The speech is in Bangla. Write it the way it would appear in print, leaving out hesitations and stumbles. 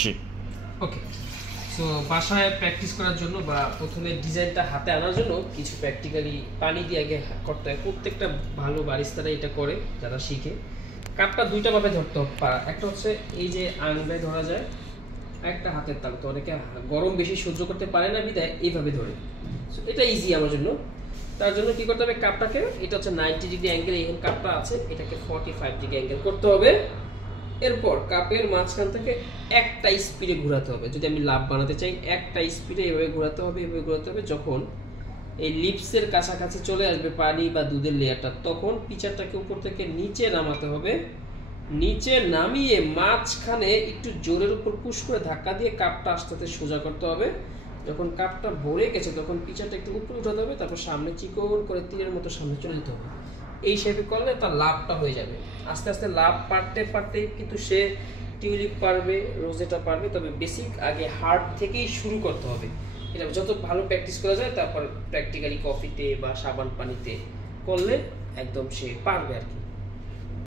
জি। ওকে, সো বাসায় প্র্যাকটিস করার জন্য বা প্রথমে ডিজাইনটা হাতে আনার জন্য কিছু প্র্যাকটিক্যালি পানি দিয়ে আগে করতে হয়। প্রত্যেকটা ভালো বারিস্তারা এটা করে যারা শিখে। কাপটা দুইটা ভাবে ধরতে হবে। একটা হচ্ছে এই যে আঙুলে ধরা যায়, একটা হাতের তালু। তো অনেকে গরম বেশি সহ্য করতে পারে না বিধায় এইভাবে ধরে। সো এটা ইজি আমার জন্য। তার জন্য কি করতে হবে, কাপটাকে, এটা হচ্ছে 90 ডিগ্রি অ্যাঙ্গেল, এখানে কাপটা আছে, এটাকে 45 ডিগ্রি অ্যাঙ্গেল করতে হবে। এরপর কাপের মাঝখান থেকে একটা স্পিডে ঘোরাতে হবে। যদি আমি লাভ বানাতে চাই, একটা স্পিডে এভাবে ঘোরাতে হবে, এভাবে ঘোরাতে হবে। যখন এই লিপসের কাছাকাছি চলে আসবে পানি বা দুধের লেয়ারটা, তখন পিচারটাকে উপর থেকে নিচে নামাতে হবে। নিচে নামিয়ে মাঝখানে একটু জোরের উপর পুশ করে ধাক্কা দিয়ে কাপটা আস্তে আস্তে সোজা করতে হবে। যখন কাপটা ভরে গেছে তখন পিচারটা একটু উপরে উঠাতে হবে, তারপর সামনে চিকন করে তীরের মতো সামনে চলে যেতে হবে। এই শেপে করলে তার লাভটা হয়ে যাবে। আস্তে আস্তে লাভ পারতে পারতে কিন্তু সে টিউলিপ পারবে, রোজেটা পারবে। তবে বেসিক আগে হার্ড থেকেই শুরু করতে হবে। এটা যত ভালো প্র্যাকটিস করা যায়, তারপর প্র্যাকটিক্যালি কফিতে বা সাবান পানিতে করলে একদম সে পারবে আর কি।